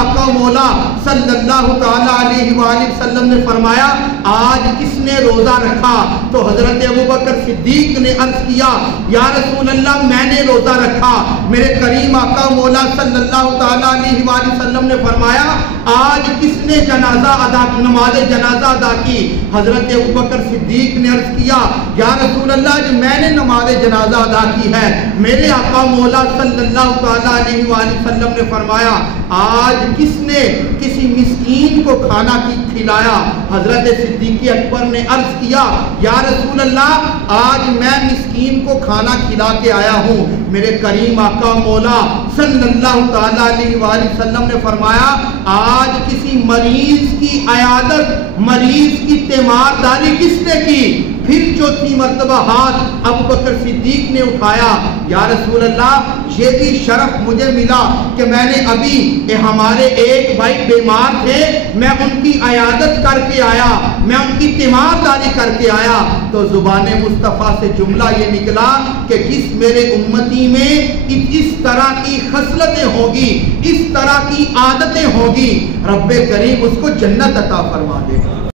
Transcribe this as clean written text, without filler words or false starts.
आका मौला सल्लल्लाहु तआला अलैहि वसल्लम ने फरमाया, आज किसने रोजा रखा? तो हजरत अबू बकर सिद्दीक ने अर्ज किया, या रसूल अल्लाह मैंने रोजा रखा। मेरे करीम आका मौला सल्लल्लाहु तआला अलैहि वसल्लम ने फरमाया, आज किसने जनाजा अदा नमाज जनाजा अदा की? हजरत अबू बकर सिद्दीक ने अर्ज किया, या रसूल अल्लाह मैंने नमाज जनाजा अदा की है। मेरे आका मौला सल्लल्लाहु तआला अलैहि वसल्लम ने फरमाया, आज किसने किसी मिस्कीन को खाना खिलाया? हजरत सिद्दीक अकबर ने अर्ज किया, या रसूल अल्लाह आज मैं मिस्कीन को खाना खिला के आया हूँ। मेरे करीम आका मौला सल्लल्लाहु तआला अलैहि वसल्लम ने फरमाया, आज किसी मरीज की अयादत, मरीज की तीमारदारी किसने की? फिर चौथी मर्तबा हाथ अबू बकर सिद्दीक ने उठाया, या रसूल अल्लाह ये भी शरफ मुझे मिला कि मैंने अभी हमारे एक भाई बीमार थे, मैं उनकी अयादत करके आया, मैं उनकी तीमारदारी करके आया। तो जुबाने मुस्तफ़ा से जुमला ये निकला कि जिस मेरे उम्मती में इस तरह की खसलतें होगी, इस तरह की आदतें होगी, रब्बे करीम उसको जन्नत अता फरमा देगा।